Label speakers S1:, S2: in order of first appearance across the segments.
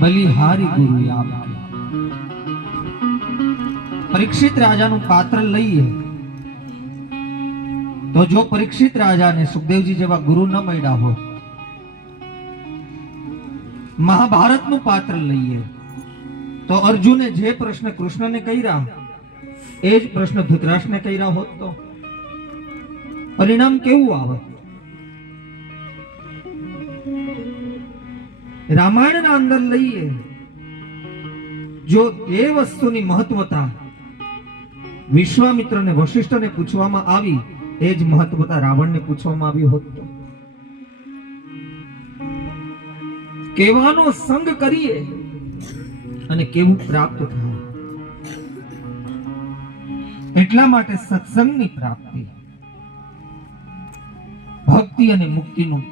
S1: બલિહારી ગુરુ યાદ પરીક્ષિત રાજાનું પાત્ર લઈએ તો જો પરીક્ષિત રાજાને સુખદેવજી જેવા ગુરુ ન મળ્યા હોય મહાભારતનું પાત્ર લઈએ તો અર્જુને જે પ્રશ્ન કૃષ્ણને કર્યા એ જ પ્રશ્ન ધૃતરાષ્ટ્રને કર્યા હોત તો પરિણામ કેવું આવે? રામાયણના અંદર લઈએ, જો એ વસ્તુની મહત્વતા વિશ્વામિત્ર ને વશિષ્ઠ ને પૂછવામાં આવી, એ જ મહત્વતા રાવણ ને પૂછવામાં આવી હોત કેવાનો સંગ કરીએ અને કેવું પ્રાપ્ત થાય? એટલા માટે સત્સંગની પ્રાપ્તિ. ભક્તિ અને મુક્તિનું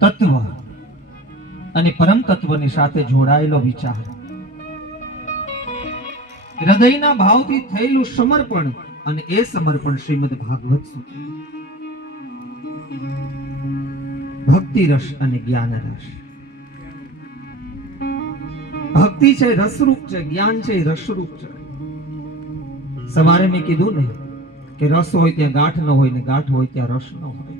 S1: તત્વ અને પરમ તત્વની સાથે જોડાયેલો વિચાર. હૃદયના ભાવથી થયેલું સમર્પણ અને એ સમર્પણ શ્રીમદ ભાગવત ભક્તિ રસ અને જ્ઞાન રસ. ભક્તિ છે રસરૂપ છે, જ્ઞાન છે રસરૂપ છે. સવારે મેં કીધું ને કે રસ હોય ત્યાં ગાંઠ ન હોય ને ગાંઠ હોય ત્યાં રસ ન હોય.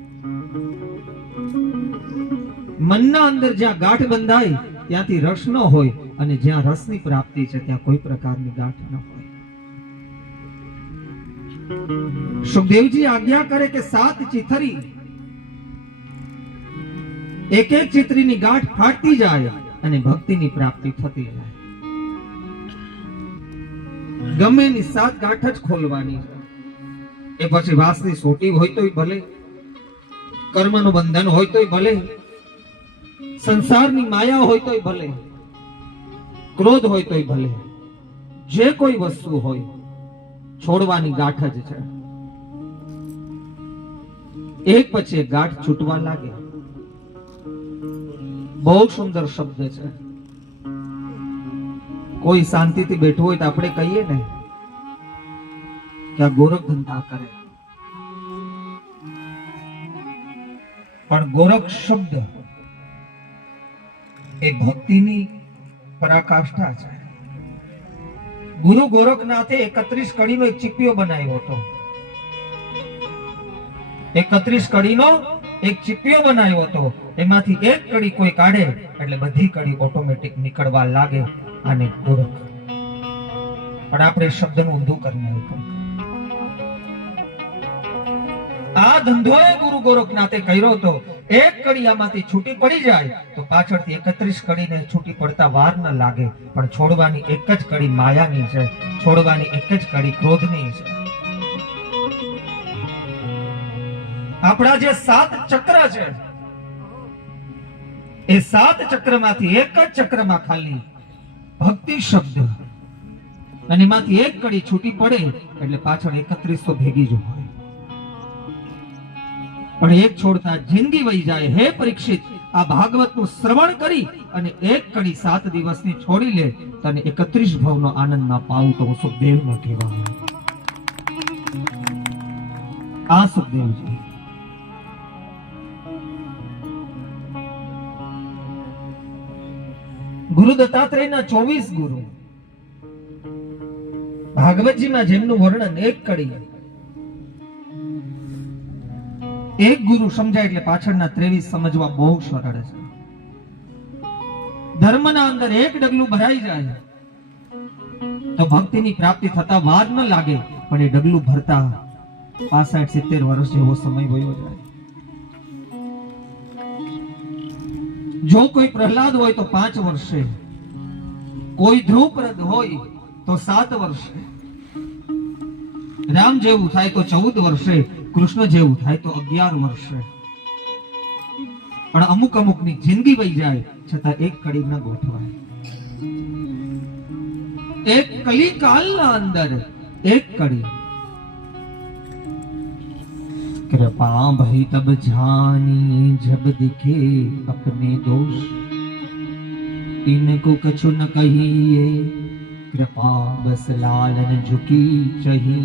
S1: મનના અંદર જ્યાં ગાંઠ બંધાય, ત્યાંથી રસ ન હોય અને જ્યાં રસની પ્રાપ્તિ છે, ત્યાં કોઈ પ્રકારની ગાંઠ ન હોય. સુખદેવજી આજ્ઞા કરે કે સાત ચિથરી, એક એક ચિત્રીની ગાંઠ ફાટતી જાય અને ભક્તિની પ્રાપ્તિ થતી જાય. ગમે એની સાત ગાંઠ જ ખોલવાની છે એ પછી વાસની સોટી હોય તોય ભલે, કર્મનું બંધન હોય તોય ભલે, સંસારની માયા હોય તોય ભલે, ક્રોધ હોય તોય ભલે, જે કોઈ વસ્તુ હોય, છોડવાની ગાંઠ જ છે. એક પછી એક ગાંઠ છૂટવા લાગે. બહુ સુંદર શબ્દ છે. કોઈ શાંતિથી બેઠું હોય તો આપણે કહીએ ને કે ગોરખ ધંધા કરે. પણ ગોરખ શબ્દ એ ભક્તિની પરાકાષ્ઠા છે. ગુરુ ગોરખનાથે એકત્રીસ કડીનો એક ચીપિયો બનાવ્યો હતો. એકત્રીસ કડીનો એક ચીપિયો બનાવ્યો હતો. એમાંથી એક કડી કોઈ કાઢે એટલે બધી કડી ઓટોમેટિક નીકળવા લાગે આને ગોરખ. પણ આપણે શબ્દનું ઊંધું કરી નાખ્યું. આ ધંધો એ ગુરુ ગોરખનાથે કર્યો હતો. એક કડિયામાંથી છૂટી પડી જાય તો પાછળથી એકત્રીસ કડીને છૂટી પડતા વાર ન લાગે. પણ છોડવાની એક જ કડી માયાની છે. છોડવાની એક જ કડી ક્રોધની છે. આપણા જે સાત ચક્ર છે, એ સાત ચક્રમાંથી એક જ ચક્રમાં ખાલી ભક્તિ શબ્દ. અને એમાંથી એક કડી છૂટી પડે એટલે પાછળ એકત્રીસો ભેગી જ હોય. પણ એક છોડતા જિંદગી વહી જાય. હે પરીક્ષિત, આ ભાગવતનું શ્રવણ કરી અને એક કડી સાત દિવસની છોડી લે. તને એકત્રીસ ભાવનો આનંદ ના પાવું તો હું સુખદેવનો કહેવા આ સુખદેવજી. ગુરુ દત્તાત્રેયના ચોવીસ ગુરુ. ભાગવતજીમાં જેમનું વર્ણન એક કડી એક ગુરુ સમજાય એટલે પાછળના ત્રેવીસ સમજવા બહુ સરળ છે. ધર્મના અંદર એક ડગલું ભરાઈ જાય તો ભક્તિની પ્રાપ્તિ થતા વાર ન લાગે, પણ એ ડગલું ભરતા પાસઠ, સિત્તેર વર્ષ જેવો સમય વયો જાય. જો કોઈ પ્રહલાદ હોય તો પાંચ વર્ષે, કોઈ ધ્રુવપ્રદ હોય તો સાત વર્ષે, રામ જેવું થાય તો ચૌદ વર્ષે કૃષ્ણ જેવું થાય તો અગિયાર વર્ષે પણ અમુક અમુક ની જિંદગી વહી જાય છતાં એક કડી ન ગોઠવાય એક કલી કાલના અંદર એક કડી कृपा भई तब जानी जब दिखे अपने दोष इनको कछु न कहिए कृपा बस लालन झुकी चही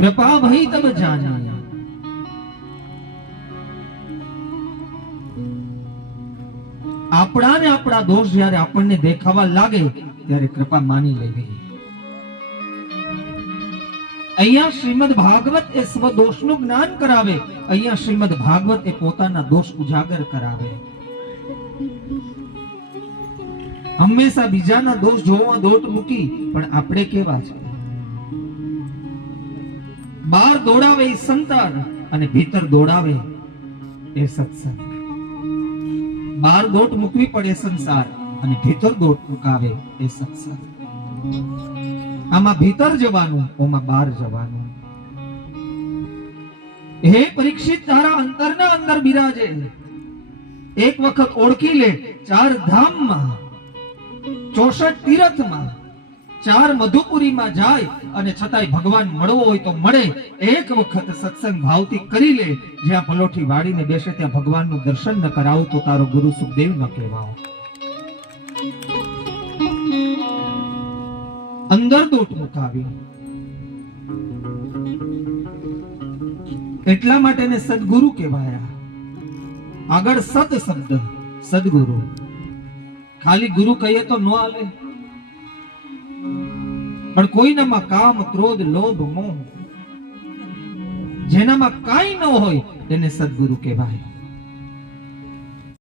S1: કૃપા ભઈ તમ જાની. આપણા ને આપણા દોષ જ્યારે આપણને દેખાવા લાગે, ત્યારે કૃપા માની લેવી. અહીંયા શ્રીમદ ભાગવત એ સ્વદોષનું જ્ઞાન કરાવે, અહીંયા શ્રીમદ ભાગવત એ પોતાના દોષ ઉજાગર કરાવે. હંમેશા બીજાના દોષ જોવા દોટ મૂકી, પણ આપણે કેવા છીએ? બહાર દોડાવે એ સંતાન અને ભીતર દોડાવે એ સત્સંગ. બહાર દોટ મૂકવી પડે સંસાર અને ભીતર દોટ મુકાવે એ સત્સંગ. આમાં ભીતર જવાનું, ઓમાં બહાર જવાનું. હે પરીક્ષિત, તારા અંતરના અંદર બિરાજે. એક વખત ઓળખી લે ચાર ધામમાં, ચોસઠ તીરથમાં. ચાર મધુપુરીમાં જાય અને છતાંય ભગવાન મળવો હોય તો મળે. એક વખત સત્સંગ ભાવથી કરી લે. જ્યાં પલોઠી વાળીને બેસે ત્યાં ભગવાનનું દર્શન ન કરાવું તો તારો ગુરુ સુખદેવ ન કહેવાઓ અંદર દોટ મુકાવી. એટલા માટે એને સદગુરુ કહેવાયા. આગળ સત શબ્દ, સદગુરુ. ખાલી ગુરુ કહીએ તો ન હાલે. પણ કોઈનામાં કામ ક્રોધ લોભ મોહ જેનામાં કાંઈ ન હોય તેને સદગુરુ કહેવાય.